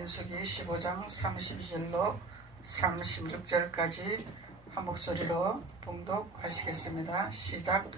민수기 15장 32절로 36절까지 한 목소리로 봉독하시겠습니다. 시작.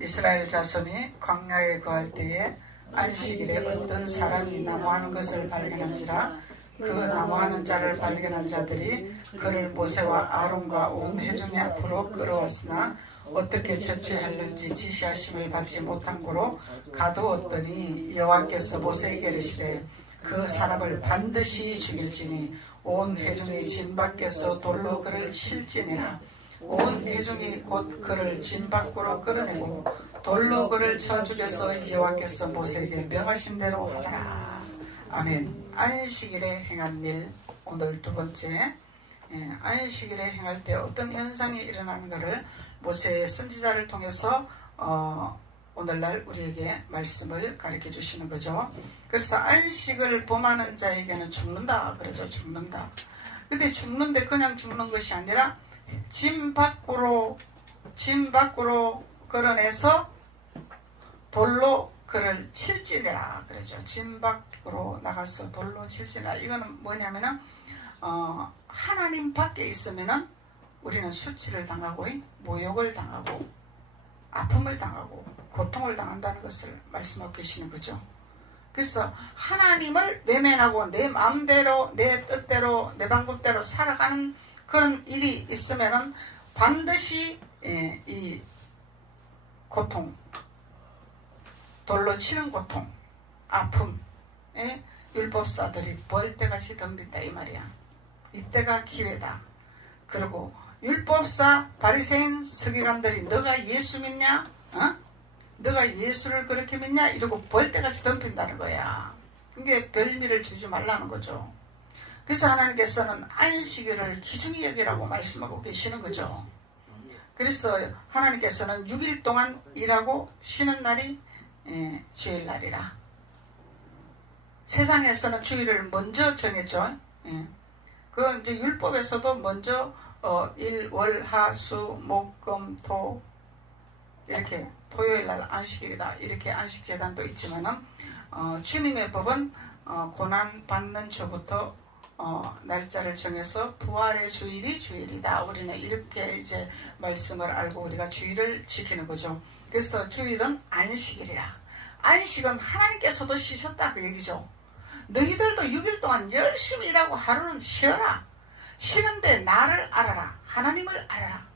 이스라엘 자손이 광야에 거할 때에 안식일에 어떤 사람이 나무하는 것을 발견한지라. 그 나무하는 자를 발견한 자들이 그를 모세와 아론과 온 회중의 앞으로 끌어왔으나 어떻게 처치하는지 지시하심을 받지 못한 고로 가두었더니 여호와께서 모세에게 이르시되 그 사람을 반드시 죽일지니 온 회중이 진 밖에서 돌로 그를 칠지니라. 온 회중이 곧 그를 진 밖으로 끌어내고 돌로 그를 쳐 죽여서 여호와께서 모세에게 명하신 대로 하더라. 아멘. 안식일에 행한 일, 오늘 두 번째. 안식일에 행할 때 어떤 현상이 일어나는 것을 모세의 선지자를 통해서 오늘날 우리에게 말씀을 가르쳐 주시는 거죠. 그래서 안식을 범하는 자에게는 죽는다 그러죠. 죽는다. 근데 죽는데 그냥 죽는 것이 아니라 진 밖으로 끌어내서 돌로 그를 칠지내라 그러죠. 진 밖으로 나가서 돌로 칠지내라. 이거는 뭐냐면은 하나님 밖에 있으면은 우리는 수치를 당하고 모욕을 당하고 아픔을 당하고 고통을 당한다는 것을 말씀하고 계시는 거죠. 그래서 하나님을 외면하고 내 마음대로 내 뜻대로 내 방법대로 살아가는 그런 일이 있으면은 반드시 이 고통, 돌로 치는 고통, 아픔, 율법사들이 벌떼같이 덤빈다 이 말이야. 이때가 기회다. 그리고 율법사 바리새인 서기관들이 너가 예수 믿냐? 너가 예수를 그렇게 믿냐? 이러고 벌떼같이 덤빈다는 거야. 그게 별미를 주지 말라는 거죠. 그래서 하나님께서는 안식일을 기중히 여기라고 말씀하고 계시는 거죠. 그래서 하나님께서는 6일 동안 일하고 쉬는 날이 주일날이라. 세상에서는 주일을 먼저 정했죠. 그 이제 율법에서도 먼저 일, 월, 하, 수, 목, 금, 토 이렇게 토요일날 안식일이다 이렇게 안식재단도 있지만은 주님의 법은 고난 받는 주부터 날짜를 정해서 부활의 주일이 주일이다. 우리는 이렇게 이제 말씀을 알고 우리가 주일을 지키는 거죠. 그래서 주일은 안식일이라. 안식은 하나님께서도 쉬셨다 그 얘기죠. 너희들도 6일 동안 열심히 일하고 하루는 쉬어라. 쉬는데 나를 알아라. 하나님을 알아라.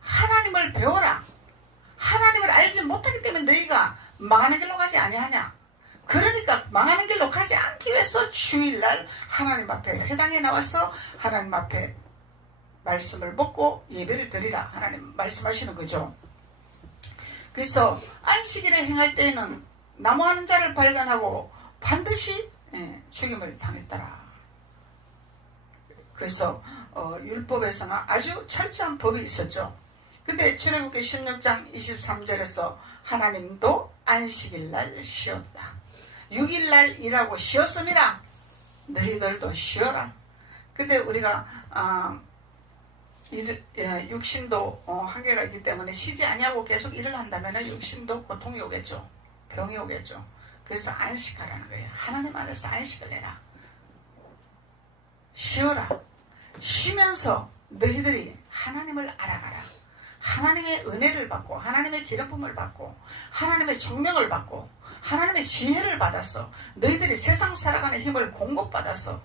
하나님을 배워라. 하나님을 알지 못하기 때문에 너희가 망하는 길로 가지 아니하냐. 그러니까 망하는 길로 가지 않기 위해서 주일날 하나님 앞에 회당에 나와서 하나님 앞에 말씀을 먹고 예배를 드리라. 하나님 말씀하시는 거죠. 그래서 안식일에 행할 때에는 나무하는 자를 발견하고 반드시 죽임을 당했더라. 그래서 율법에서는 아주 철저한 법이 있었죠. 근데 출애굽기 16장 23절에서 하나님도 안식일날 쉬었다. 6일날 일하고 쉬었음이라. 너희들도 쉬어라. 근데 우리가 육신도 한계가 있기 때문에 쉬지 아니하고 계속 일을 한다면 육신도 고통이 오겠죠. 병이 오겠죠. 그래서 안식하라는 거예요. 하나님 안에서 안식을 해라. 쉬어라. 쉬면서 너희들이 하나님을 알아가라. 하나님의 은혜를 받고 하나님의 기름 부음을 받고 하나님의 총명을 받고 하나님의 지혜를 받아서 너희들이 세상 살아가는 힘을 공급받아서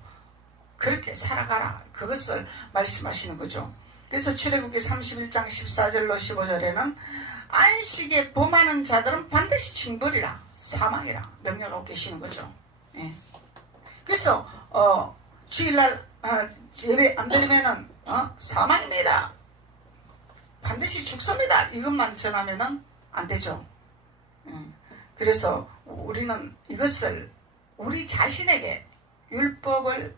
그렇게 살아가라. 그것을 말씀하시는 거죠. 그래서 출애굽기 31장 14절로 15절에는 안식에 범하는 자들은 반드시 징벌이라. 사망이라 명령하고 계시는 거죠. 그래서 주일날 예배 안 드리면은 사망입니다. 반드시 죽습니다. 이것만 전하면은 안 되죠. 그래서 우리는 이것을 우리 자신에게 율법을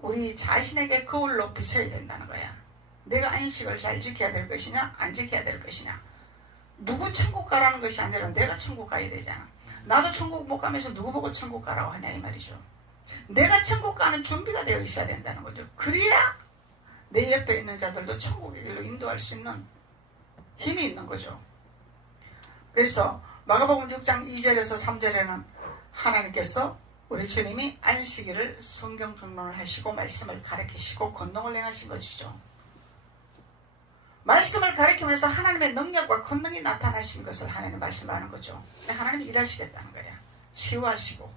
우리 자신에게 거울로 비춰야 된다는 거야. 내가 안식을 잘 지켜야 될 것이냐 안 지켜야 될 것이냐. 누구 천국 가라는 것이 아니라 내가 천국 가야 되잖아. 나도 천국 못 가면서 누구 보고 천국 가라고 하냐 이 말이죠. 내가 천국 가는 준비가 되어 있어야 된다는 거죠. 그래야 내 옆에 있는 자들도 천국의 길로 인도할 수 있는 힘이 있는 거죠. 그래서 마가복음 6장 2절에서 3절에는 하나님께서 우리 주님이 안식일을 성경 강론을 하시고 말씀을 가르치시고 권능을 행하신 것이죠. 말씀을 가르치면서 하나님의 능력과 권능이 나타나신 것을 하나님 말씀하는 거죠. 하나님이 일하시겠다는 거야. 치유하시고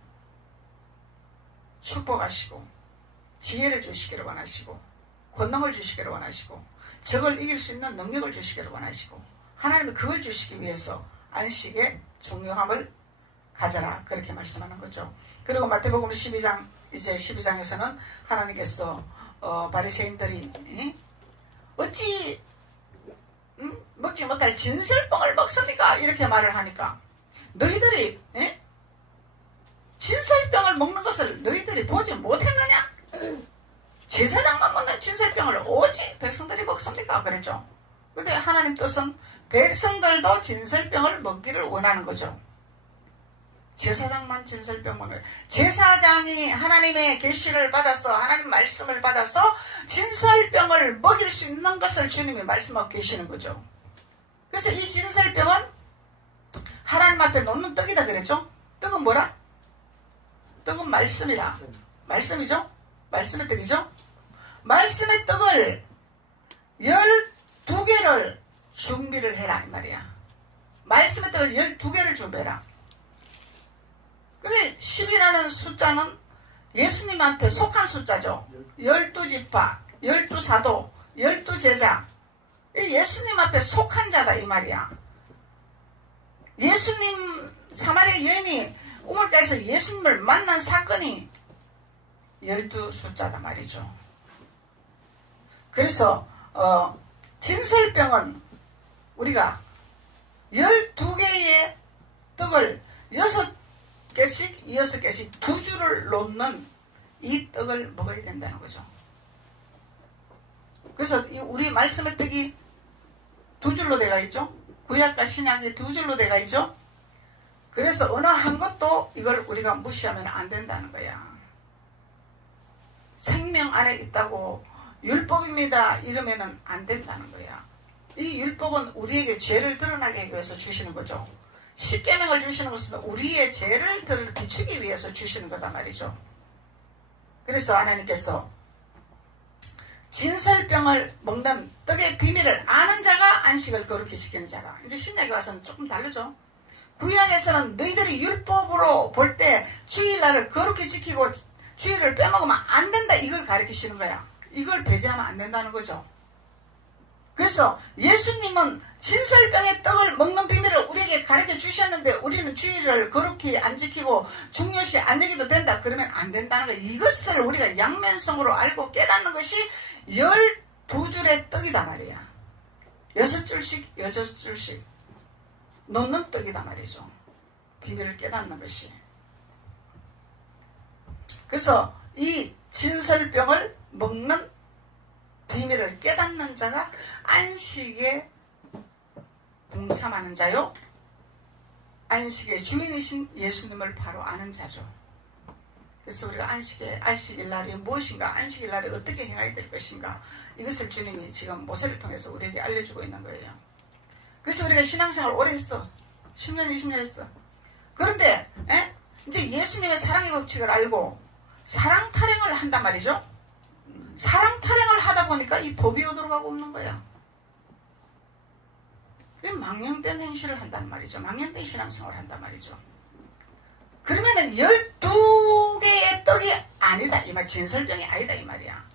축복하시고 지혜를 주시기를 원하시고 권능을 주시기를 원하시고 적을 이길 수 있는 능력을 주시기를 원하시고 하나님이 그걸 주시기 위해서 안식의 중요함을 가져라 그렇게 말씀하는 거죠. 그리고 마태복음 12장에서는 하나님께서 바리새인들이 어찌 먹지 못할 진설병을 먹습니까? 이렇게 말을 하니까 너희들이 진설병을 먹는 것을 너희들이 보지 못했느냐? 제사장만 먹는 진설병을 오직 백성들이 먹습니까? 그랬죠. 근데 하나님 뜻은 백성들도 진설병을 먹기를 원하는 거죠. 제사장만 진설병 먹는, 제사장이 하나님의 계시를 받아서 하나님 말씀을 받아서 진설병을 먹일 수 있는 것을 주님이 말씀하고 계시는 거죠. 그래서 이 진설병은 하나님 앞에 놓는 떡이다 그랬죠. 떡은 뭐라? 떡은 말씀이라. 말씀이죠. 말씀의 떡이죠. 말씀의 떡을 12개를 준비를 해라 이 말이야. 말씀의 떡을 12개를 준비해라. 근데 10이라는 숫자는 예수님한테 속한 숫자죠. 12지파, 12사도, 12제자. 예수님 앞에 속한 자다 이 말이야. 예수님 사마리아 여인이 우물가에서 예수님을 만난 사건이 12숫자다 말이죠. 그래서 진설병은 우리가 12개의 떡을 6개씩 6개씩 2줄을 놓는 이 떡을 먹어야 된다는 거죠. 그래서 우리 말씀의 떡이 2줄로 되어 있죠. 구약과 신약이 2줄로 되어 있죠. 그래서 어느 한 것도 이걸 우리가 무시하면 안 된다는 거야. 생명 안에 있다고 율법입니다 이러면은 안 된다는 거야. 이 율법은 우리에게 죄를 드러나게 하기 위해서 주시는 거죠. 십계명을 주시는 것은 우리의 죄를 비추기 위해서 주시는 거다 말이죠. 그래서 하나님께서 진설병을 먹는 떡의 비밀을 아는 자가 안식을 거룩히 지키는 자라. 이제 신약에 와서는 조금 다르죠. 구약에서는 너희들이 율법으로 볼 때 주일날을 거룩히 지키고 주일을 빼먹으면 안 된다 이걸 가르치시는 거야. 이걸 배제하면 안 된다는 거죠. 그래서 예수님은 진설병의 떡을 먹는 비밀을 우리에게 가르쳐 주셨는데 우리는 주일을 거룩히 안 지키고 중요시 안 여기도 된다 그러면 안 된다는 거예요. 이것을 우리가 양면성으로 알고 깨닫는 것이 12줄의 떡이다 말이야. 6줄씩 6줄씩 놓는 떡이다 말이죠. 비밀을 깨닫는 것이. 그래서 이 진설병을 먹는 비밀을 깨닫는 자가 안식에 동참하는 자요. 안식의 주인이신 예수님을 바로 아는 자죠. 그래서 우리가 안식일날이 무엇인가, 안식일날에 어떻게 행해야 될 것인가, 이것을 주님이 지금 모세를 통해서 우리에게 알려주고 있는 거예요. 그래서 우리가 신앙생활 오래 했어. 10년, 20년 했어. 그런데 이제 예수님의 사랑의 법칙을 알고 사랑 타령을 한단 말이죠. 사랑 타령을 하다 보니까 이 법이 어디로가고 없는 거야. 망령된 행실을 한단 말이죠. 망령된 신앙생활을 한단 말이죠. 그러면은 12개의 떡이 아니다 이 말. 진설병이 아니다 이 말이야.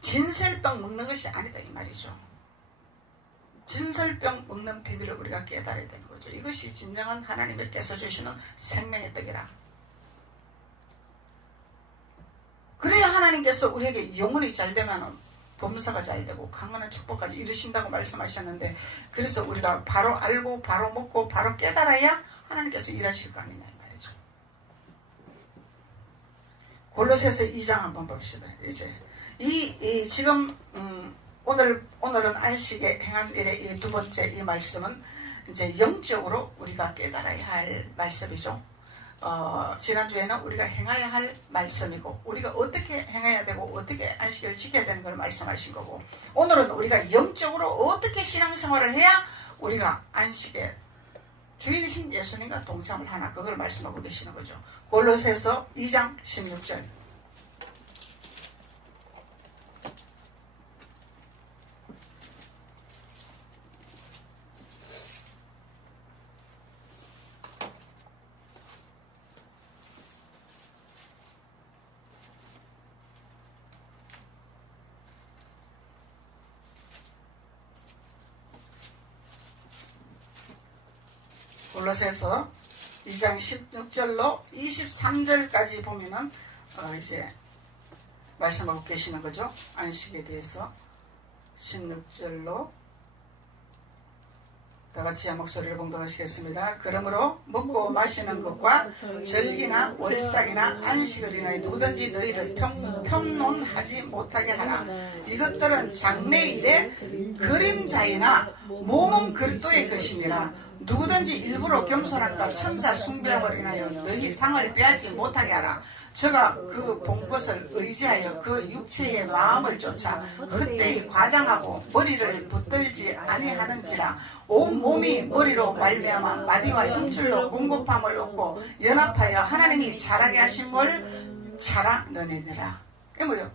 진설병 먹는 것이 아니다 이 말이죠. 진설병 먹는 비밀을 우리가 깨달아야 되는 거죠. 이것이 진정한 하나님께서 주시는 생명의 떡이라. 그래야 하나님께서 우리에게 영혼이 잘 되면 범사가 잘 되고 강건한 축복까지 이루신다고 말씀하셨는데, 그래서 우리가 바로 알고 바로 먹고 바로 깨달아야 하나님께서 일하실 거 아니냐 이 말이죠. 골로새서 2장 한번 봅시다. 이제 지금 오늘은 안식에 행한 일의 이 두 번째 이 말씀은 이제 영적으로 우리가 깨달아야 할 말씀이죠. 지난주에는 우리가 행해야 할 말씀이고 우리가 어떻게 행해야 되고 어떻게 안식을 지켜야 되는 걸 말씀하신 거고, 오늘은 우리가 영적으로 어떻게 신앙생활을 해야 우리가 안식에 주인이신 예수님과 동참을 하나, 그걸 말씀하고 계시는 거죠. 골로새서 2장 16절. 골로새서 2장 16절로 23절까지 보면은 이제 말씀하고 계시는 거죠. 안식에 대해서 16절로 다 같이 한 목소리를 봉독하시겠습니다. 그러므로 먹고 마시는 것과 절기나 월삭이나 안식을 인하여 누구든지 너희를 평론하지 못하게 하라. 이것들은 장래일의 그림자이나 몸은 그리스도의 것이니라. 누구든지 일부러 겸손함과 천사 숭배함을 인하여 너희 상을 빼앗지 못하게 하라. 저가 그 본 것을 의지하여 그 육체의 마음을 쫓아 헛되이 과장하고 머리를 붙들지 아니하는지라. 온 몸이 머리로 말미암아 마디와 힘줄로 공급함을 얻고 연합하여 하나님이 자라게 하심을 자라느니라. 이게 뭐예요?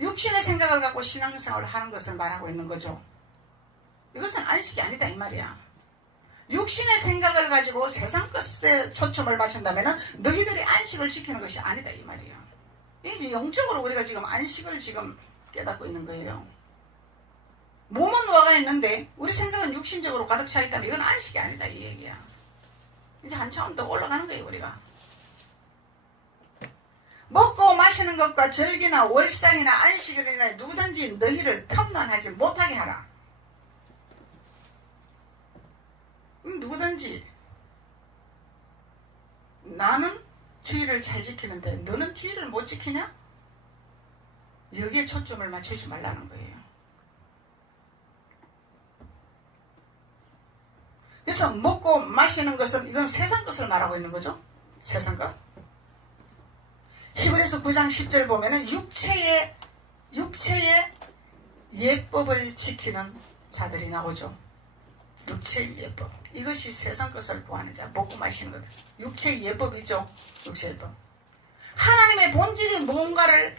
육신의 생각을 갖고 신앙생활을 하는 것을 말하고 있는 거죠. 이것은 안식이 아니다 이 말이야. 육신의 생각을 가지고 세상 것에 초점을 맞춘다면 너희들이 안식을 지키는 것이 아니다 이 말이야. 이제 영적으로 우리가 지금 안식을 지금 깨닫고 있는 거예요. 몸은 와가 있는데 우리 생각은 육신적으로 가득 차 있다면 이건 안식이 아니다 이 얘기야. 이제 한 차원 더 올라가는 거예요 우리가. 먹고 마시는 것과 절기나 월상이나 안식을 인하여 누구든지 너희를 편란하지 못하게 하라. 누구든지 나는 주의를 잘 지키는데 너는 주의를 못 지키냐? 여기에 초점을 맞추지 말라는 거예요. 그래서 먹고 마시는 것은 이건 세상 것을 말하고 있는 거죠. 세상 것. 히브리서 9장 10절 보면은 육체의 예법을 지키는 자들이 나오죠. 육체의 예법. 이것이 세상 것을 구하는 자, 먹고 마시는 것. 육체의 예법이죠. 육체의 예법. 하나님의 본질이 뭔가를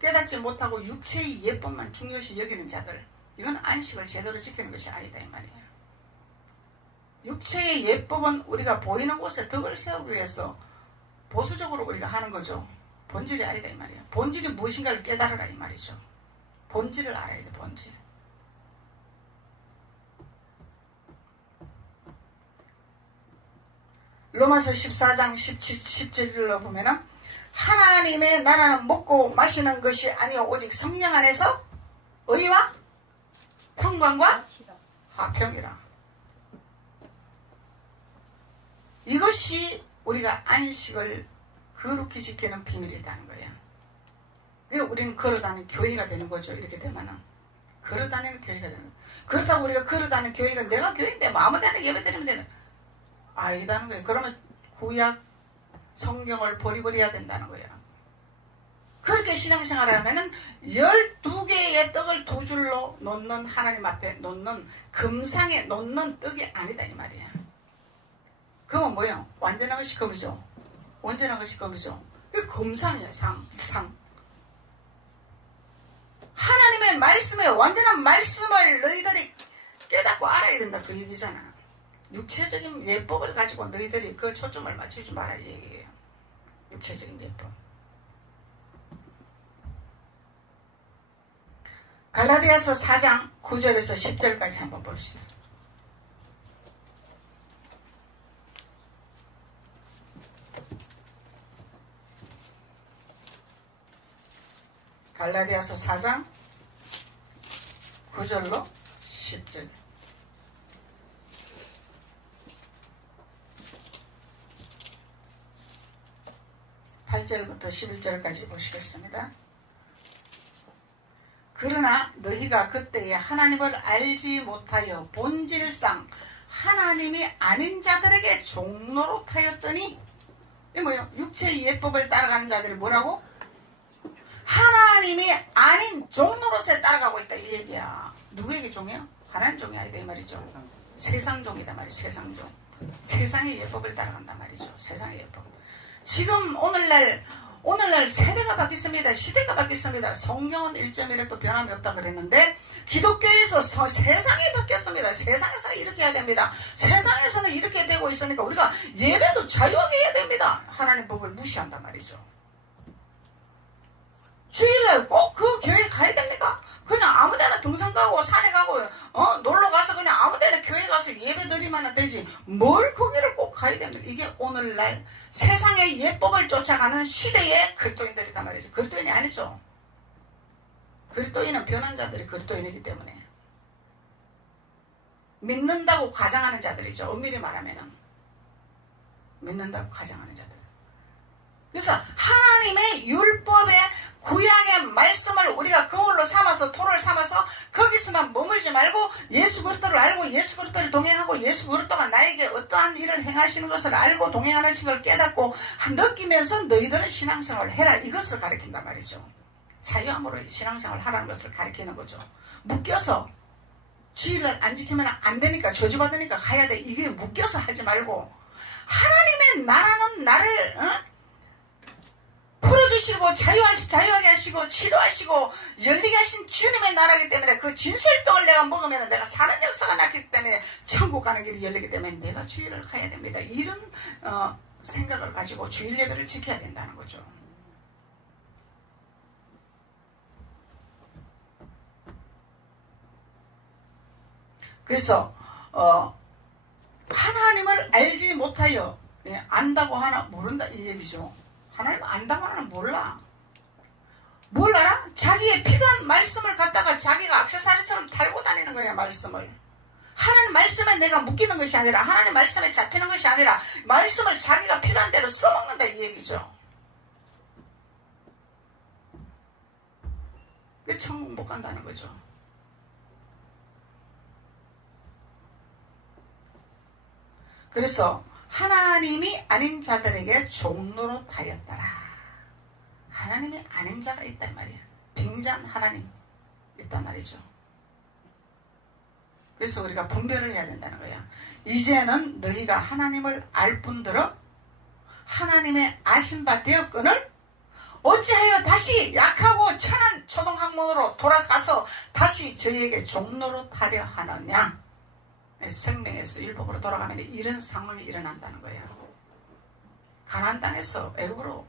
깨닫지 못하고 육체의 예법만 중요시 여기는 자들, 이건 안식을 제대로 지키는 것이 아니다 이 말이에요. 육체의 예법은 우리가 보이는 곳에 덕을 세우기 위해서 보수적으로 우리가 하는 거죠. 본질이 아니다 이 말이에요. 본질이 무엇인가를 깨달으라 이 말이죠. 본질을 알아야 돼. 본질. 로마서 14장 17절로 보면은 하나님의 나라는 먹고 마시는 것이 아니요 오직 성령 안에서 의와 평강과 화평이라. 이것이 우리가 안식을 거룩히 지키는 비밀이라는 거예요. 그러니까 우리는 걸어다니는 교회가 되는 거죠. 이렇게 되면은 걸어다니는 교회가 되는 거예요. 그렇다고 우리가 걸어다니는 교회가 내가 교회인데 뭐 아무 데나 예배 드리면 되는 아니다는 거예요. 그러면 구약 성경을 버리버려야 된다는 거예요. 그렇게 신앙생활을 하면은 12개의 떡을 두 줄로 놓는 하나님 앞에 놓는 금상에 놓는 떡이 아니다 이 말이야. 그건 뭐예요? 완전한 것이 금이죠. 완전한 것이 금이죠. 그 금상이야. 상. 하나님의 말씀에 완전한 말씀을 너희들이 깨닫고 알아야 된다 그 얘기잖아. 육체적인 예법을 가지고 너희들이 그 초점을 맞추지 마라 이 얘기예요. 육체적인 예법. 갈라디아서 4장 9절에서 10절까지 한번 봅시다. 갈라디아서 4장 9절로 10절. 8절부터 11절까지 보시겠습니다. 그러나 너희가 그때에 하나님을 알지 못하여 본질상 하나님이 아닌 자들에게 종노릇하였더니, 이게 뭐예요? 육체의 예법을 따라가는 자들이 뭐라고? 하나님이 아닌 종노릇에 따라가고 있다 이 얘기야. 누구에게 종이야? 하나님 종이 아니다 이 말이죠. 세상종이다 말이에요. 세상종. 세상의 예법을 따라간단 말이죠. 세상의 예법. 지금 오늘날 세대가 바뀌었습니다. 시대가 바뀌었습니다. 성경은 1.1에도 변함이 없다 그랬는데 기독교에서 세상이 바뀌었습니다. 세상에서는 이렇게 해야 됩니다. 세상에서는 이렇게 되고 있으니까 우리가 예배도 자유하게 해야 됩니다. 하나님 법을 무시한단 말이죠. 주일날 꼭 그 교회 가야 됩니까? 그냥 아무데나 등산 가고 산에 가고 놀러 가서 그냥 아무데나 교회 가서 예배 드리면 되지 뭘 거기를 꼭 가야 됩니까? 이게 오늘날 세상의 예법을 쫓아가는 시대의 그리스도인들이단 말이죠. 그리스도인이 아니죠. 그리스도인은 변한 자들이 그리스도인이기 때문에 믿는다고 가장하는 자들이죠. 엄밀히 말하면은 믿는다고 가장하는 자들. 그래서 하나님의 율법의 구약의 말씀을 우리가 거울로 삼아서 토를 삼아서 거기서만 머물지 말고 예수 그리스도를 알고 예수 그리스도를 동행하고 예수 그리스도가 나에게 어떠한 일을 행하시는 것을 알고 동행하는 것을 깨닫고 느끼면서 너희들은 신앙생활을 해라 이것을 가르친단 말이죠. 자유함으로 신앙생활을 하라는 것을 가르치는 거죠. 묶여서 주일날 안 지키면 안 되니까 저주받으니까 가야 돼 이게 묶여서 하지 말고 하나님의 나라는 나를 풀어주시고 자유하게 하시고 치료하시고 열리게 하신 주님의 나라이기 때문에 그 진설병을 내가 먹으면 내가 사는 역사가 났기 때문에 천국 가는 길이 열리기 때문에 내가 주일을 가야 됩니다. 이런 생각을 가지고 주일 예배를 지켜야 된다는 거죠. 그래서 하나님을 알지 못하여 안다고 하나 모른다 이 얘기죠. 하나님 안다고 하나는 몰라. 뭘 알아? 자기의 필요한 말씀을 갖다가 자기가 액세서리처럼 달고 다니는 거야 말씀을. 하나님 말씀에 내가 묶이는 것이 아니라 하나님 말씀에 잡히는 것이 아니라 말씀을 자기가 필요한 대로 써먹는다 이 얘기죠. 왜 천국 못 간다는 거죠. 그래서 하나님이 아닌 자들에게 종로로 하였더라. 하나님이 아닌 자가 있단 말이야. 빙잔 하나님 있단 말이죠. 그래서 우리가 분별을 해야 된다는 거야. 이제는 너희가 하나님을 알 뿐더러 하나님의 아신 바 되었거늘 어찌하여 다시 약하고 천한 초동학문으로 돌아가서 다시 저희에게 종로로 하려 하느냐. 생명에서 율법으로 돌아가면 이런 상황이 일어난다는 거예요. 가나안 땅에서 애굽으로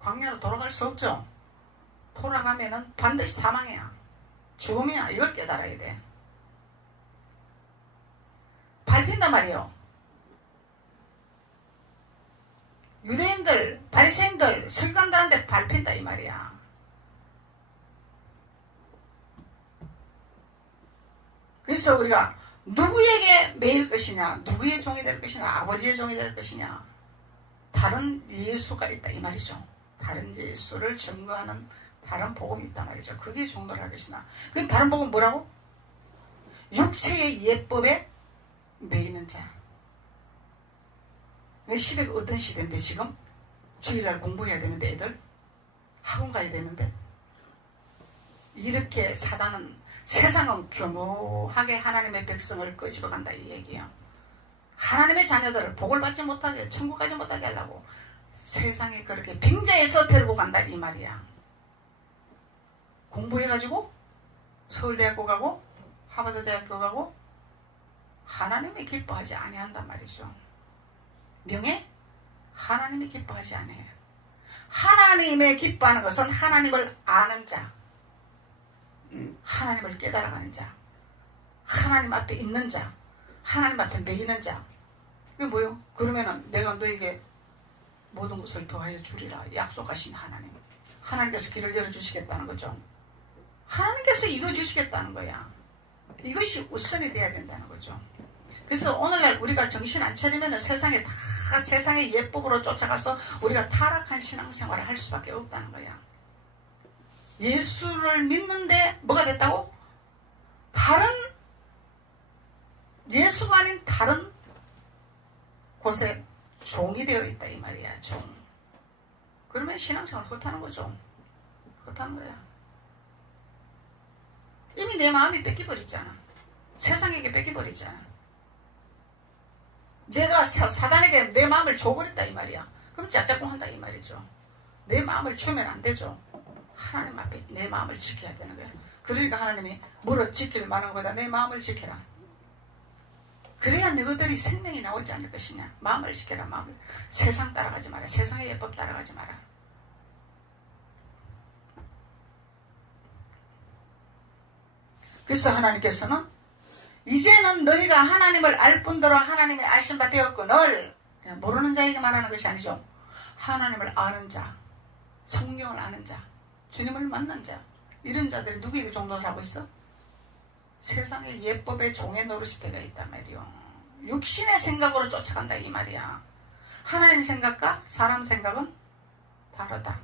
광야로 돌아갈 수 없죠. 돌아가면은 반드시 사망이야. 죽음이야. 이걸 깨달아야 돼. 밟힌단 말이에요. 유대인들, 바리새인들, 서기관들한테 밟힌다 이 말이야. 그래서 우리가 누구에게 매일 것이냐, 누구의 종이 될 것이냐, 아버지의 종이 될 것이냐, 다른 예수가 있다 이 말이죠. 다른 예수를 증거하는 다른 복음이 있단 말이죠. 그게 종로를 할 것이나. 그 다른 복음 뭐라고? 육체의 예법에 매이는 자. 내 시대가 어떤 시대인데 지금? 주일날 공부해야 되는데 애들? 학원 가야 되는데? 이렇게 사단은 세상은 교묘하게 하나님의 백성을 끄집어 간다 이 얘기예요. 하나님의 자녀들을 복을 받지 못하게 천국 가지 못하게 하려고 세상에 그렇게 빙자해서 데리고 간다 이 말이야. 공부해가지고 서울대학교 가고 하버드대학교 가고 하나님이 기뻐하지 아니한단 말이죠. 명예? 하나님이 기뻐하지 않아요. 하나님의 기뻐하는 것은 하나님을 아는 자, 하나님을 깨달아가는 자, 하나님 앞에 있는 자, 하나님 앞에 매이는 자. 이게 뭐요? 그러면은 내가 너에게 모든 것을 더하여 주리라 약속하신 하나님. 하나님께서 길을 열어주시겠다는 거죠. 하나님께서 이루어주시겠다는 거야. 이것이 우선이 돼야 된다는 거죠. 그래서 오늘날 우리가 정신 안 차리면 세상에 다 세상의 예법으로 쫓아가서 우리가 타락한 신앙생활을 할 수밖에 없다는 거야. 예수를 믿는데 뭐가 됐다고? 다른 예수가 아닌 다른 곳에 종이 되어 있다 이 말이야. 종. 그러면 신앙생활 헛하는 거죠. 헛하는 거야. 이미 내 마음이 뺏겨버렸잖아. 세상에게 뺏겨버렸잖아. 내가 사단에게 내 마음을 줘버렸다 이 말이야. 그럼 짝짝꿍 한다 이 말이죠. 내 마음을 주면 안 되죠. 하나님 앞에 내 마음을 지켜야 되는 거야. 그러니까 하나님이 뭐로 지킬 만한 것보다 내 마음을 지켜라. 그래야 너희들이 생명이 나오지 않을 것이냐. 마음을 지켜라. 마음을. 세상 따라가지 마라. 세상의 예법 따라가지 마라. 그래서 하나님께서는 이제는 너희가 하나님을 알 뿐더러 하나님의 아신 바 되었거늘, 모르는 자에게 말하는 것이 아니죠. 하나님을 아는 자, 성경을 아는 자, 주님을 만난 자, 이런 자들이 누구에게 종노를 하고 있어? 세상의 예법의 종의 노릇이 되어 있단 말이요. 육신의 생각으로 쫓아간다 이 말이야. 하나님 생각과 사람 생각은 다르다.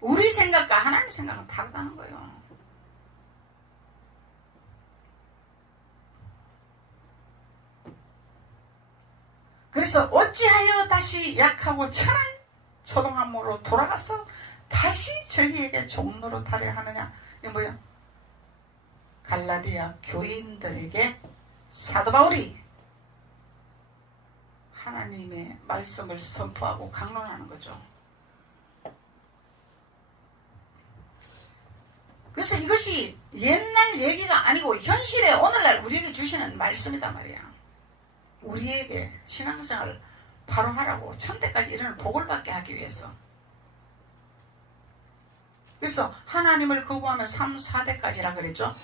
우리 생각과 하나님 생각은 다르다는 거예요. 그래서 어찌하여 다시 약하고 천한 초동함으로 돌아가서 다시 저희에게 종로로 타려 하느냐. 이게 뭐야? 갈라디아 교인들에게 사도 바울이 하나님의 말씀을 선포하고 강론하는 거죠. 그래서 이것이 옛날 얘기가 아니고 현실에 오늘날 우리에게 주시는 말씀이단 말이야. 우리에게 신앙생활을 바로 하라고 천대까지 이르는 복을 받게 하기 위해서. 그래서 하나님을 거부하면 3, 4대까지라 그랬죠.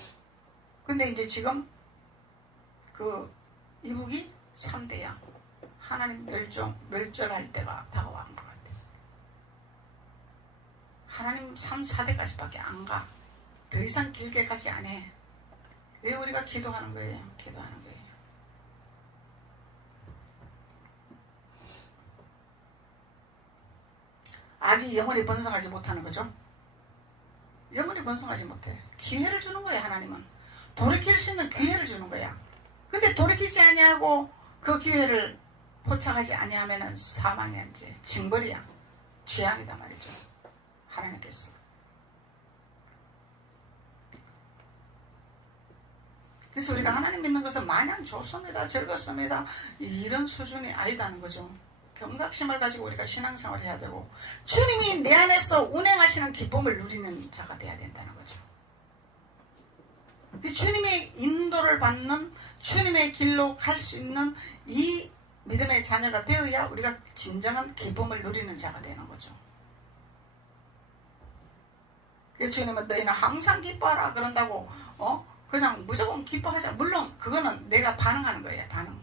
근데 이제 지금 그 이북이 3대야. 하나님 멸절할 때가 다가온 것 같아. 하나님 3, 4대까지밖에 안 가. 더 이상 길게 가지 않아. 왜 우리가 기도하는 거예요? 기도하는 거예요. 악이 영원히 번성하지 못하는 거죠. 영원히 번성하지 못해. 기회를 주는 거야. 하나님은 돌이킬 수 있는 기회를 주는 거야. 근데 돌이키지 아니하고 그 기회를 포착하지 아니하면 사망이야. 이제 징벌이야. 죄악이다 말이죠. 하나님께서. 그래서 우리가 하나님 믿는 것은 마냥 좋습니다, 즐겁습니다, 이런 수준이 아니다는 거죠. 경각심을 가지고 우리가 신앙생활을 해야 되고 주님이 내 안에서 운행하시는 기쁨을 누리는 자가 돼야 된다는 거죠. 주님의 인도를 받는, 주님의 길로 갈 수 있는 이 믿음의 자녀가 되어야 우리가 진정한 기쁨을 누리는 자가 되는 거죠. 주님은 너희는 항상 기뻐하라 그런다고 그냥 무조건 기뻐하자. 물론 그거는 내가 반응하는 거예요. 반응.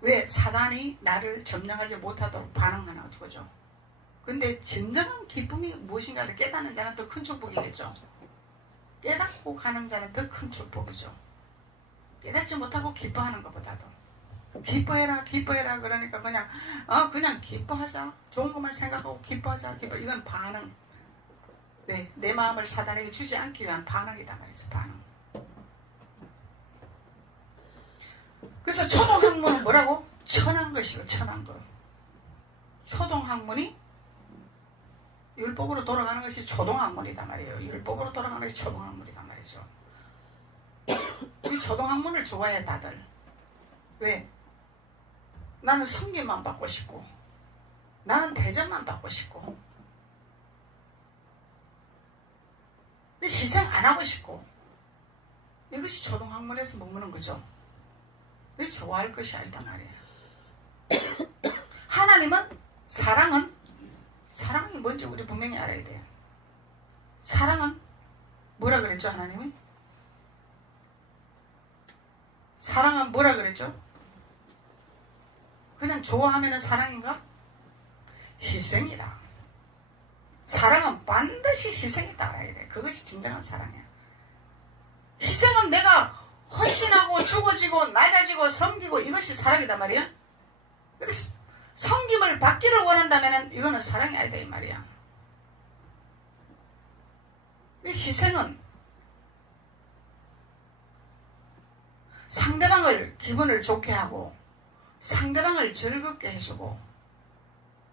왜? 사단이 나를 점령하지 못하도록 반응하는 거죠. 근데 진정한 기쁨이 무엇인가를 깨닫는 자는 더 큰 축복이겠죠. 깨닫고 가는 자는 더 큰 축복이죠. 깨닫지 못하고 기뻐하는 것보다도. 기뻐해라 기뻐해라 그러니까 그냥 기뻐하자. 좋은 것만 생각하고 기뻐하자. 이건 반응. 네, 내 마음을 사단에게 주지 않기 위한 반응이다 말이죠. 반응. 그래서 초동학문은 뭐라고? 천한 것이고 천한 것. 초동학문이 율법으로 돌아가는 것이 초동학문이다 말이에요. 율법으로 돌아가는 것이 초동학문이다 말이죠. 우리 초동학문을 좋아해 다들. 왜? 나는 성기만 받고 싶고 나는 대접만 받고 싶고 희생 안 하고 싶고, 이것이 초동학문에서 머무는 거죠. 왜 좋아할 것이 아니다 말이에요. 하나님은 사랑이 뭔지 우리 분명히 알아야 돼요. 사랑은 뭐라 그랬죠? 하나님이? 사랑은 뭐라 그랬죠? 그냥 좋아하면 사랑인가? 희생이다. 사랑은 반드시 희생이 따라야 돼. 그것이 진정한 사랑이야. 희생은 내가 헌신하고 죽어지고 낮아지고 섬기고 이것이 사랑이다 말이야. 그래서 섬김을 받기를 원한다면 이거는 사랑이 아니다 이 말이야. 이 희생은 상대방을 기분을 좋게 하고 상대방을 즐겁게 해주고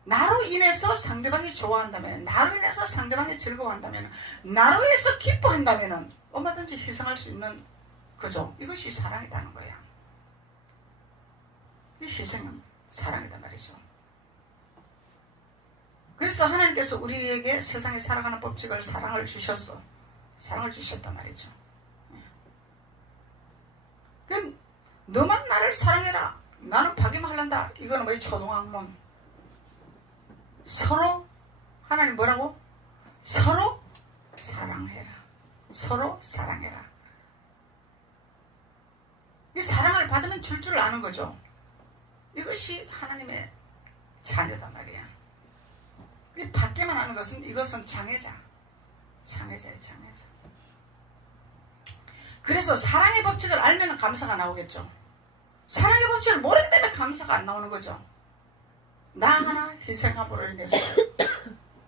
나로 인해서 상대방이 좋아한다면, 나로 인해서 상대방이 즐거워한다면, 나로 인해서 기뻐한다면 얼마든지 희생할 수 있는 그죠? 이것이 사랑이라는 거야. 이 희생은 사랑이다 말이죠. 그래서 하나님께서 우리에게 세상에 살아가는 법칙을 사랑을 주셨어. 사랑을 주셨단 말이죠. 그 너만 나를 사랑해라. 나는 파기만 하란다. 이거는 뭐지? 초동학문. 서로 하나님 뭐라고? 서로 사랑해라. 서로 사랑해라. 이 사랑을 받으면 줄 줄 아는 거죠. 이것이 하나님의 자녀단 말이야. 이 받기만 하는 것은 이것은 장애자. 장애자야, 장애자. 그래서 사랑의 법칙을 알면 감사가 나오겠죠. 사랑의 법칙을 모르기 때문에 감사가 안 나오는 거죠. 나 하나 희생함으로 인해서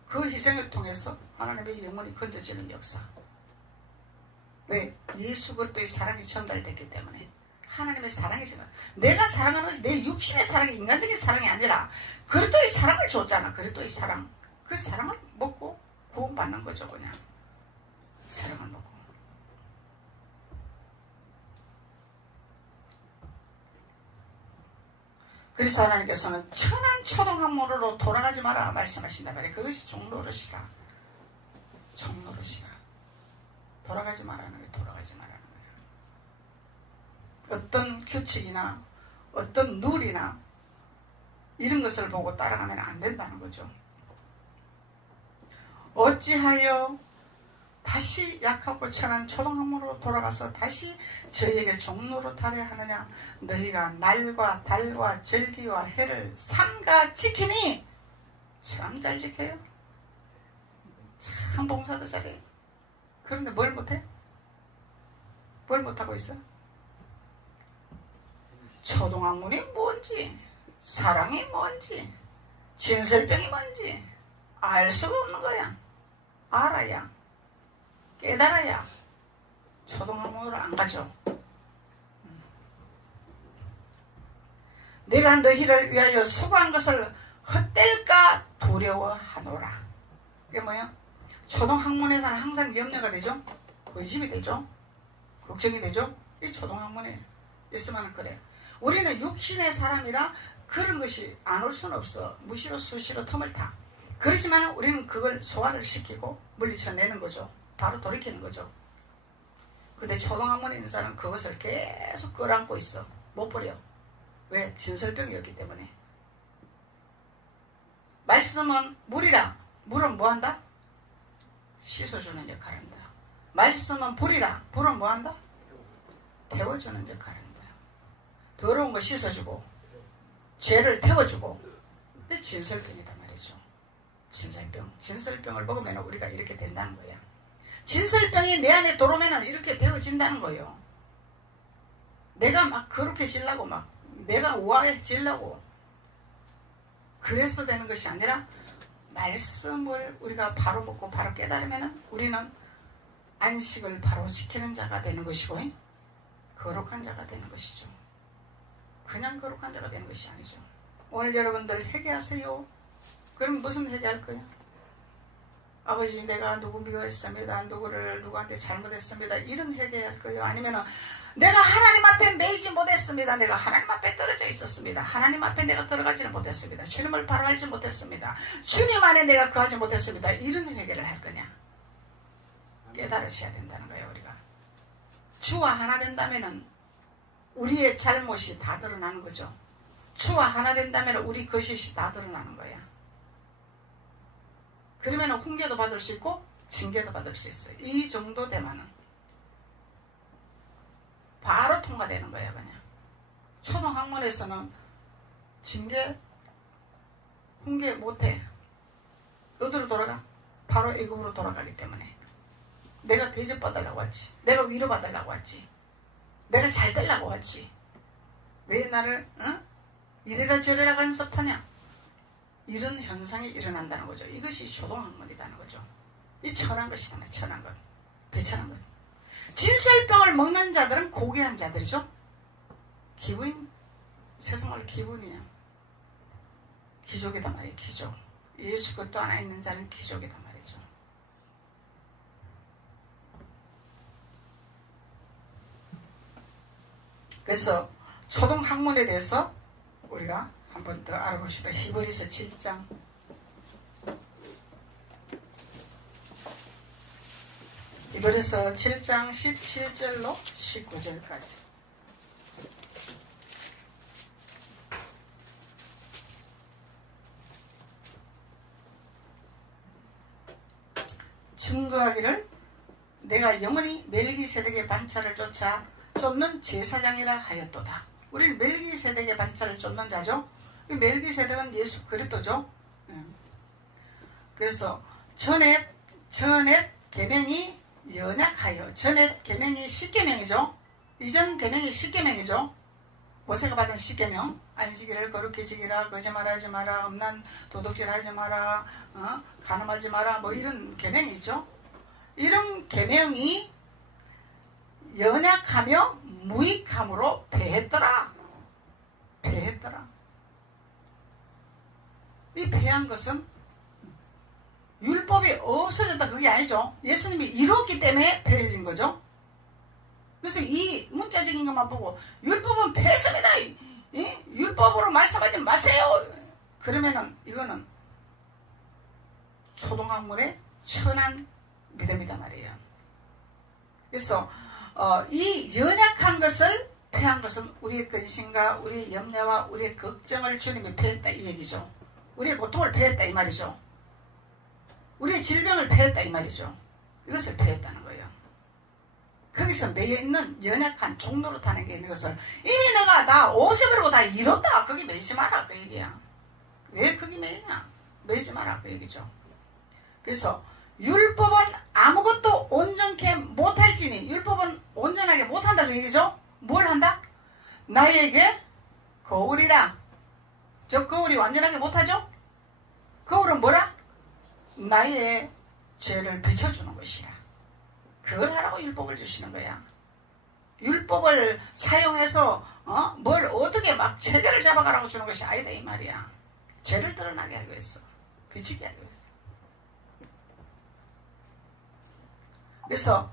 그 희생을 통해서 하나님의 영혼이 건져지는 역사. 왜? 예수 그리스도의 사랑이 전달됐기 때문에. 하나님의 사랑이지만 내가 사랑하는 것이 내 육신의 사랑이 인간적인 사랑이 아니라 그리스도의 사랑을 줬잖아. 그리스도의 사랑. 그 사랑을 먹고 구원받는 거죠. 그냥 사랑을 먹고. 그래서 하나님께서는 천한 초동학문으로 돌아가지 마라 말씀하신단 말이에요. 그것이 종노릇이라. 종노릇이라. 돌아가지 말라는 게 돌아가지 말라는 거예요. 어떤 규칙이나 어떤 룰이나 이런 것을 보고 따라가면 안 된다는 거죠. 어찌하여 다시 약하고 천한 초동학문으로 돌아가서 다시 저희에게 종노릇하려 하느냐. 너희가 날과 달과 절기와 해를 삼가 지키니. 참 잘 지켜요. 참 봉사도 잘해요. 그런데 뭘 못해? 뭘 못하고 있어? 초동학문이 뭔지, 사랑이 뭔지, 진설병이 뭔지 알 수가 없는 거야. 알아야, 깨달아야 초동학문으로 안 가죠. 내가 너희를 위하여 수고한 것을 헛될까 두려워하노라. 이게 뭐야? 초동학문에서는 항상 염려가 되죠. 의심이 되죠. 걱정이 되죠. 이 초동학문에 있으면 그래. 우리는 육신의 사람이라 그런 것이 안 올 수는 없어. 무시로 수시로 틈을 타. 그렇지만 우리는 그걸 소화를 시키고 물리쳐내는 거죠. 바로 돌이키는 거죠. 근데 초동학문에 있는 사람은 그것을 계속 끌어안고 있어. 못 버려. 왜? 진설병이었기 때문에. 말씀은 물이라. 물은 뭐한다? 씻어주는 역할을 한다. 말씀은 불이라. 불은 뭐한다? 태워주는 역할을 한다. 더러운 거 씻어주고 죄를 태워주고. 이게 진설병이다 말이죠. 진설병. 진설병을 먹으면 우리가 이렇게 된다는 거야. 진설병이 내 안에 들어오면 이렇게 되어진다는 거예요. 내가 막 거룩해지려고 막 내가 우아해지려고 그래서 되는 것이 아니라 말씀을 우리가 바로 먹고 바로 깨달으면 우리는 안식을 바로 지키는 자가 되는 것이고 거룩한 자가 되는 것이죠. 그냥 거룩한 자가 되는 것이 아니죠. 오늘 여러분들 회개하세요. 그럼 무슨 회개할 거야? 아버지 내가 누구 미워했습니다. 누구한테 잘못했습니다. 이런 회개할 거예요? 아니면 내가 하나님 앞에 매이지 못했습니다. 내가 하나님 앞에 떨어져 있었습니다. 하나님 앞에 내가 들어가지는 못했습니다. 주님을 바로 알지 못했습니다. 주님 안에 내가 거하지 못했습니다. 이런 회개를 할 거냐? 깨달으셔야 된다는 거예요. 우리가 주와 하나 된다면 우리의 잘못이 다 드러나는 거죠. 주와 하나 된다면 우리 거짓이 다 드러나는 거야. 그러면 훈계도 받을 수 있고 징계도 받을 수 있어요. 이 정도 되면은 바로 통과되는 거예요. 그냥 초동학문에서는 징계 훈계 못해. 어디로 돌아가? 바로 애굽으로 돌아가기 때문에. 내가 대접받으려고 왔지. 내가 위로받으려고 왔지. 내가 잘 되려고 왔지. 왜 나를 이래라 저래라 간섭하냐. 이런 현상이 일어난다는 거죠. 이것이 초동학문이라는 거죠. 이 천한 것이잖아요. 천한 것. 배천한 것. 진설병을 먹는 자들은 고귀한 자들이죠. 기분, 세상말 기분이에요. 기족이다 말이에요. 기족. 예수 그리스도 안에 있는 자는 기족이다 말이죠. 그래서 초등학문에 대해서 우리가 한번 더 알아봅시다. 히브리서 7장. 히브리서 7장 17절로 19절까지. 증거하기를 내가 영원히 멜기세덱의 반차를 쫓아 쫓는 제사장이라 하였도다. 우리는 멜기세덱의 반차를 쫓는 자죠. 멜기세덱은 예수 그리스도죠. 그래서 전에 계명이 연약하여, 전에 계명이 10계명이죠. 이전 계명이 10계명이죠. 모세가 받은 10계명, 안식일을 거룩히 지키라, 거짓말하지 마라, 음란 도둑질하지 마라, 간음하지 마라, 뭐 이런 계명이 있죠. 이런 계명이 연약하며 무익함으로 패했더라. 이 패한 것은 율법이 없어졌다 그게 아니죠. 예수님이 이뤘기 때문에 패해진 거죠. 그래서 이 문자적인 것만 보고 율법은 패했습니다. 율법으로 말씀하지 마세요. 그러면은 이거는 초등학문의 천한 믿음이다 말이에요. 그래서 이 연약한 것을 패한 것은 우리의 근심과 우리의 염려와 우리의 걱정을 주님이 패했다 이 얘기죠. 우리의 고통을 패했다 이 말이죠. 우리의 질병을 패했다 이 말이죠. 이것을 패했다는 거예요. 거기서 매여있는 연약한 종노릇하는 게 있는 것을 이미 내가 다 없애버리고 다 이뤘다. 거기 매이지 마라 그 얘기야. 왜 거기 매이냐? 매이지 마라 그 얘기죠. 그래서 율법은 아무것도 온전케 못할지니, 율법은 온전하게 못한다 그 얘기죠. 뭘 한다? 나에게 거울이라. 저 거울이 완전하게 못하죠? 거울은 뭐라? 나의 죄를 비춰주는 것이라. 그걸 하라고 율법을 주시는 거야. 율법을 사용해서 뭘 어떻게 막 체계를 잡아가라고 주는 것이 아니다 이 말이야. 죄를 드러나게 하기 위해서, 비치게 하기 위해서. 그래서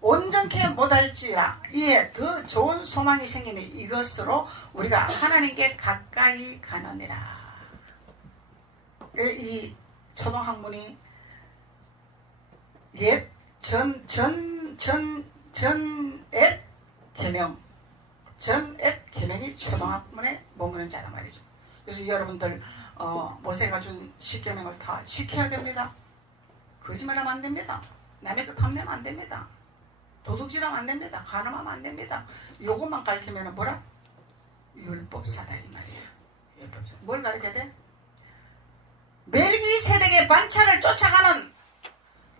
온전케 못할지라 이에 더 좋은 소망이 생기니 이것으로 우리가 하나님께 가까이 가느니라. 이 초등학문이 옛 전엣 계명이 초등학문에 머무는 자란 말이죠. 그래서 여러분들 모세가 준 10계명을 다 지켜야 됩니다. 거짓말하면 안 됩니다. 남의 것 탐내면 안 됩니다. 도둑질하면 안 됩니다. 간음하면 안 됩니다. 요것만 가르치면 뭐라? 율법사다 이 말이에요. 율법사. 뭘 가르쳐야 돼? 멜기세덱의 반차를 쫓아가는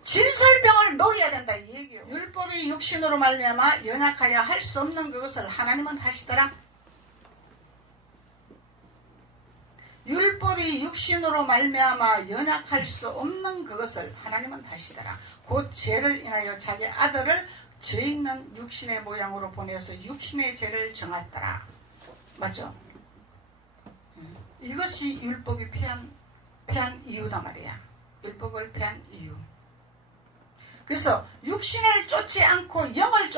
진설병을 먹여야 된다 이 얘기예요. 율법이 육신으로 말미암아 연약하여 할 수 없는 그것을 하나님은 하시더라. 율법이 육신으로 말미암아 연약할 수 없는 그것을 하나님은 하시더라. 곧 죄를 인하여 자기 아들을 죄 있는 육신의 모양으로 보내서 육신의 죄를 정하더라. 맞죠? 이것이 율법이 패한 이유다 말이야. 율법을 패한 이유. 그래서 육신을 쫓지 않고 영을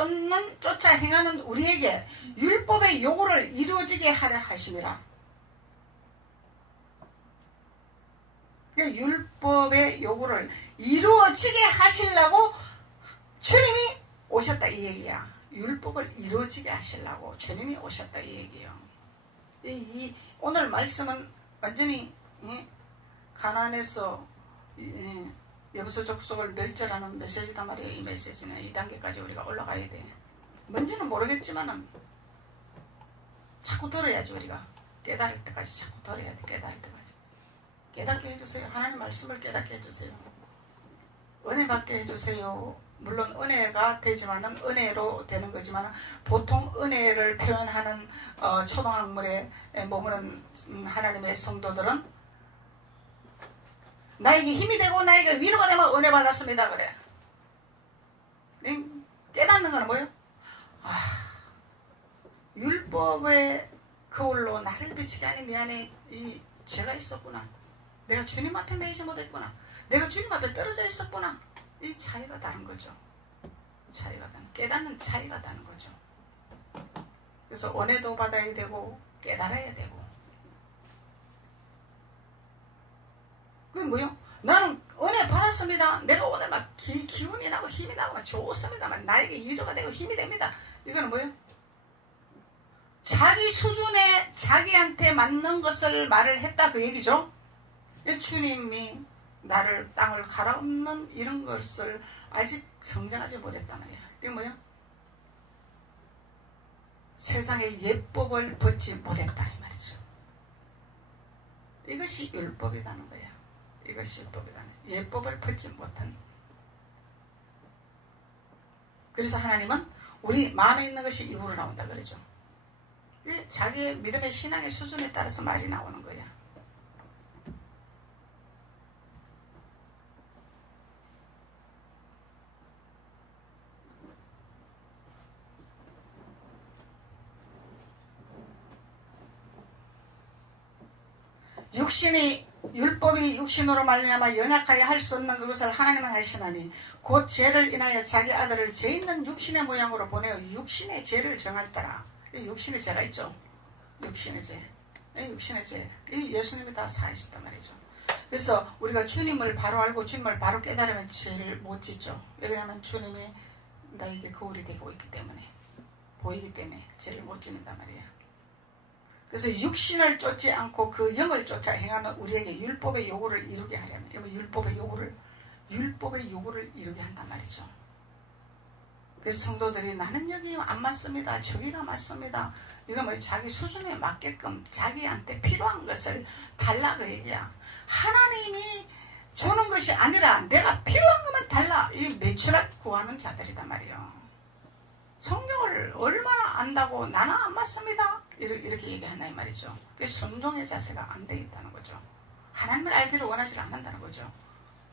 쫓아 행하는 우리에게 율법의 요구를 이루어지게 하려 하심이라. 율법의 요구를 이루어지게 하시려고 주님이 오셨다 이 얘기야. 율법을 이루어지게 하시려고 주님이 오셨다 이 얘기예요. 오늘 말씀은 완전히 가나안에서 여부서 족속을 멸절하는 메시지단 말이에요. 이 메시지는 이 단계까지 우리가 올라가야 돼. 뭔지는 모르겠지만은 자꾸 들어야지. 우리가 깨달을 때까지 자꾸 들어야 돼. 깨달을 때까지 깨닫게 해주세요. 하나님 말씀을 깨닫게 해주세요. 은혜 받게 해주세요. 물론 은혜가 되지만은 은혜로 되는 거지만 보통 은혜를 표현하는 초등학문에 머무는 하나님의 성도들은 나에게 힘이 되고 나에게 위로가 되면 은혜 받았습니다 그래. 깨닫는 건 뭐예요? 율법의 거울로 나를 비치게 하니 내 안에 이 죄가 있었구나. 내가 주님 앞에 매이지 못했구나. 내가 주님 앞에 떨어져 있었구나. 이 차이가 다른 거죠. 차이가 다른 깨닫는 차이가 나는 거죠. 그래서 은혜도 받아야 되고 깨달아야 되고. 그게 뭐요? 나는 은혜 받았습니다. 내가 오늘 막 기운이 나고 힘이 나고 막 좋습니다만 나에게 위로가 되고 힘이 됩니다. 이거는 뭐요? 자기 수준에 자기한테 맞는 것을 말을 했다 그 얘기죠. 주님이 나를 땅을 갈아엎는 이런 것을 아직 성장하지 못했단 말이야. 이게 뭐야? 세상의 예법을 벗지 못했다 이 말이죠. 이것이 율법이라는 거야. 이것이 율법이라는 거야. 예법을 벗지 못한. 그래서 하나님은 우리 마음에 있는 것이 입으로 나온다 그러죠. 자기의 믿음의 신앙의 수준에 따라서 말이 나오는 거야. 율법이 육신으로 말미암아 연약하여 할 수 없는 그것을 하나님은 하시나니 곧 죄를 인하여 자기 아들을 죄 있는 육신의 모양으로 보내어 육신의 죄를 정하였더라. 육신의 죄가 있죠. 육신의 죄. 육신의 죄. 예수님이 다 사하셨단 말이죠. 그래서 우리가 주님을 바로 알고 주님을 바로 깨달으면 죄를 못 짓죠. 왜냐하면 주님이 나에게 거울이 되고 있기 때문에, 보이기 때문에 죄를 못 짓는단 말이에요. 그래서 육신을 쫓지 않고 그 영을 쫓아 행하는 우리에게 율법의 요구를 이루게 하려면, 율법의 요구를 이루게 한단 말이죠. 그래서 성도들이 나는 여기 안 맞습니다. 저기가 맞습니다. 이거 뭐 자기 수준에 맞게끔 자기한테 필요한 것을 달라 그 얘기야. 하나님이 주는 것이 아니라 내가 필요한 것만 달라. 이 매출하게 구하는 자들이단 말이에요. 성경을 얼마나 안다고 나는 안 맞습니다. 이렇게 얘기한다 이 말이죠. 그래서 순종의 자세가 안 되겠다는 거죠. 하나님을 알기를 원하지 않는다는 거죠.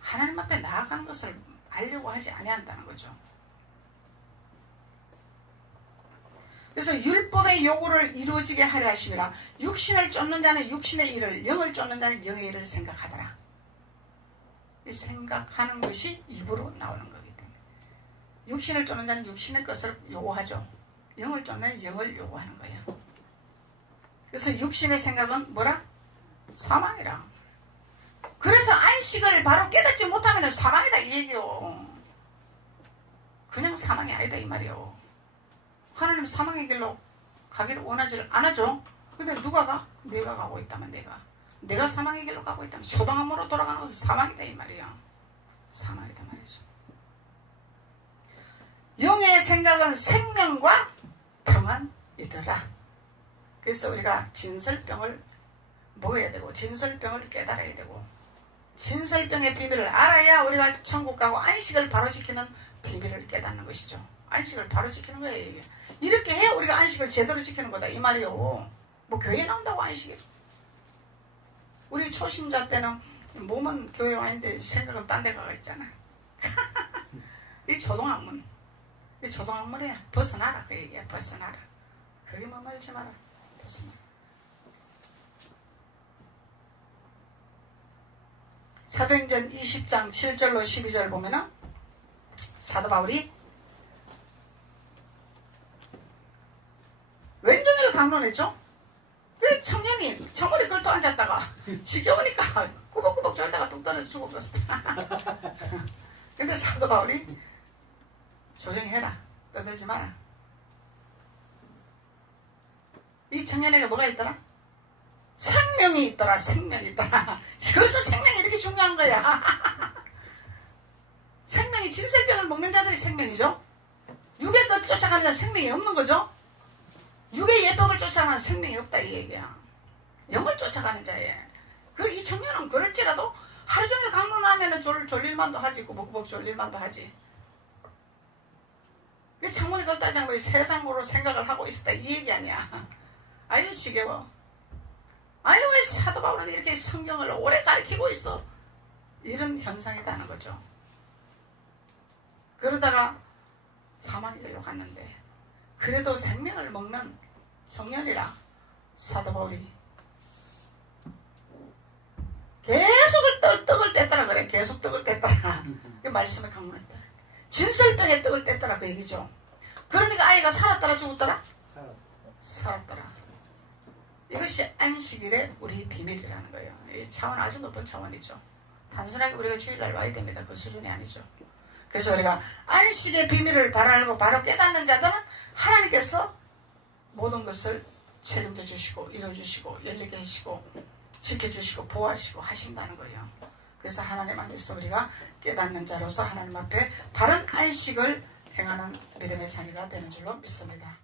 하나님 앞에 나아가는 것을 알려고 하지 아니한다는 거죠. 그래서 율법의 요구를 이루어지게 하려 하심이라. 육신을 쫓는 자는 육신의 일을, 영을 쫓는 자는 영의 일을 생각하더라. 이 생각하는 것이 입으로 나오는 거기 때문에 육신을 쫓는 자는 육신의 것을 요구하죠. 영을 쫓는 자는 영을 요구하는 거예요. 그래서 육신의 생각은 뭐라? 사망이라. 그래서 안식을 바로 깨닫지 못하면 사망이다 이 얘기요. 그냥 사망이 아니다 이 말이요. 하나님 사망의 길로 가기를 원하지 않아죠. 근데 누가 가? 내가 가고 있다면 내가 사망의 길로 가고 있다면 초동함으로 돌아가는 것은 사망이다 이 말이야. 사망이다 말이죠. 영의 생각은 생명과 평안이더라. 그래서 우리가 진설병을 먹어야 되고 진설병을 깨달아야 되고 진설병의 비밀을 알아야 우리가 천국 가고 안식을 바로 지키는 비밀을 깨닫는 것이죠. 안식을 바로 지키는 거예요. 이게. 이렇게 해야 우리가 안식을 제대로 지키는 거다 이 말이요. 뭐 교회 나온다고 안식이. 우리 초신자 때는 몸은 교회 와 있는데 생각은 딴 데 가가 있잖아. 이 초동학문. 이 초동학문에 벗어나라 그 얘기야. 벗어나라. 거기 머물지 마라. 벗어나라. 사도행전 20장 7절로 12절 보면은 사도 바울이 왼종일 강론했죠. 그 청년이 청머리 걸터 앉았다가 지겨우니까 꾸벅꾸벅 졸다가 뚝 떨어져 죽었어. 근데 사도 바울이 조용히 해라. 떠들지 마라. 이 청년에게 뭐가 있더라? 생명이 있더라. 생명이 있더라. 그래서 생명이 이렇게 중요한 거야. 생명이 진설병을 먹는 자들이 생명이죠. 육의 것 쫓아가는 자는 생명이 없는 거죠. 육의 예법을 쫓아가는 생명이 없다 이 얘기야. 영을 쫓아가는 자예. 이 청년은 그럴지라도 하루 종일 강론하면 졸릴만도 하지. 꾸벅꾸벅 졸릴만도 하지. 창문이 걸다지 않고 세상으로 생각을 하고 있었다 이 얘기 아니야. 아유 지겨워. 아유 왜 사도 바울은 이렇게 성경을 오래 가르치고 있어. 이런 현상이라는 거죠. 그러다가 사망의 길로 갔는데 그래도 생명을 먹는 청년이라 사도 바울이 계속 떡을 뗐더라 그래. 계속 떡을 뗐더라. 그 말씀을 강론했다. 진설병에 떡을 뗐더라 그 얘기죠. 그러니까 아이가 살았더라 죽었더라? 살았. 살았더라. 이것이 안식일의 우리 비밀이라는 거예요. 이 차원 아주 높은 차원이죠. 단순하게 우리가 주일날 와야 됩니다. 그 수준이 아니죠. 그래서 우리가 안식의 비밀을 바로 알고 바로 깨닫는 자들은 하나님께서 모든 것을 책임져 주시고 이뤄주시고 열리게 하시고 지켜주시고 보호하시고 하신다는 거예요. 그래서 하나님 안에서 우리가 깨닫는 자로서 하나님 앞에 바른 안식을 행하는 믿음의 자녀가 되는 줄로 믿습니다.